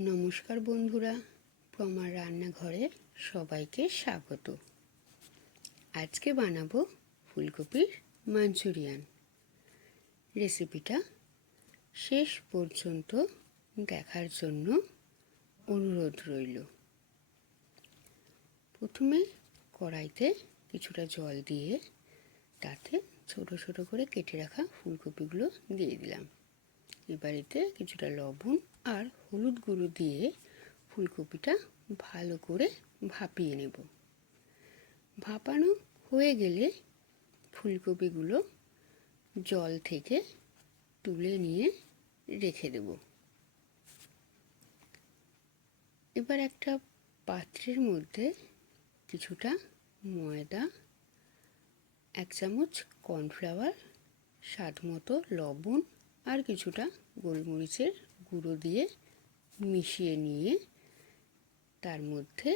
নমস্কার বন্ধুরা, প্রমার রান্নাঘরে সবাইকে স্বাগত। আজকে বানাবো ফুলকপির মাঞ্চুরিয়ান। রেসিপিটা শেষ পর্যন্ত দেখার জন্য অনুরোধ রইল। প্রথমে কড়াইতে কিছুটা জল দিয়ে তাতে ছোট ছোট করে কেটে রাখা ফুলকপিগুলো দিয়ে দিলাম। এবারেতে কিছুটা লবণ আর হলুদ গুঁড়ো দিয়ে ফুলকপিটা ভালো করে ভাপিয়ে নেব। ভাপানো হয়ে গেলে ফুলকপিগুলো জল থেকে তুলে নিয়ে রেখে দেব। এবার একটা পাত্রের মধ্যে কিছুটা ময়দা, এক চামচ কর্নফ্লাওয়ার, স্বাদ মতো লবণ আর কিছুটা গোলমরিচের গুঁড়ো দিয়ে মিশিয়ে নিয়ে তার মধ্যে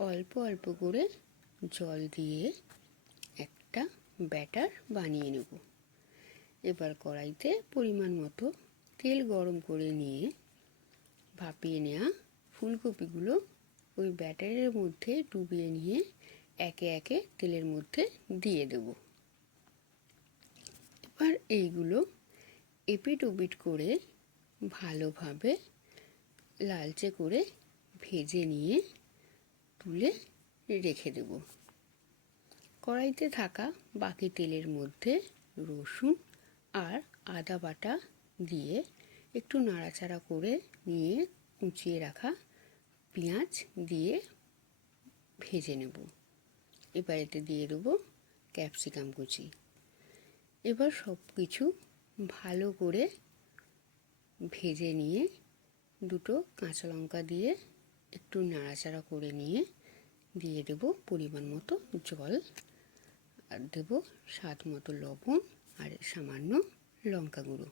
অল্প অল্প করে জল দিয়ে একটা ব্যাটার বানিয়ে নেব। এবার কড়াইতে পরিমাণ মতো তেল গরম করে নিয়ে ভাপিয়ে নেওয়া ফুলকপিগুলো ওই ব্যাটারের মধ্যে ডুবিয়ে নিয়ে একে একে তেলের মধ্যে দিয়ে দেব। এবার এইগুলো এপিট ওপিট করে ভালোভাবে লালচে করে ভেজে নিয়ে তুলে রেখে দেব। কড়াইতে থাকা বাকি তেলের মধ্যে রসুন আর আদা বাটা দিয়ে একটু নাড়াচাড়া করে নিয়ে কুচিয়ে রাখা পেঁয়াজ দিয়ে ভেজে নেব। এবার এতে দিয়ে দেবো ক্যাপসিকাম কুচি। এবার সব কিছু ভালো করে ভেজে নিয়ে দুটো কাঁচা লঙ্কা দিয়ে একটু নাড়াচাড়া করে নিয়ে দিয়ে দেব পরিমাণ মতো জল। আর দেব স্বাদ মতো লবণ আর সামান্য লঙ্কা গুঁড়ো।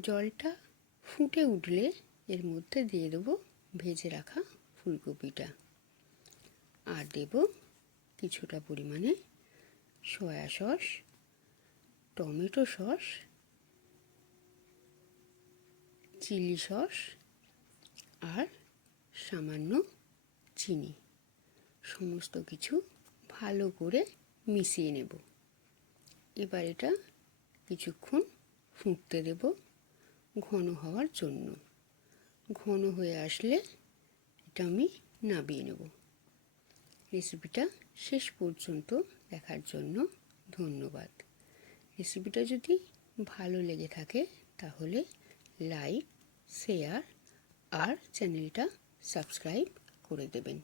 জলটা ফুটে উঠলে এর মধ্যে দিয়ে দেবো ভেজে রাখা ফুলকপিটা। আর দেব কিছুটা পরিমাণে soya sauce tomato sauce, chilli sauce আর সামান্য চিনি। সমস্ত কিছু ভালো করে মিশিয়ে নেব। এবার এটা কিছুক্ষণ ফুটতে দেব ঘন হওয়ার জন্য। ঘন হয়ে আসলে এটা আমি নাবিয়ে নেব। রেসিপিটা শেষ পর্যন্ত দেখার জন্য ধন্যবাদ। রেসিপিটা যদি ভালো লেগে থাকে তাহলে লাইক শেয়ার আর চ্যানেলটা সাবস্ক্রাইব করে দেবেন।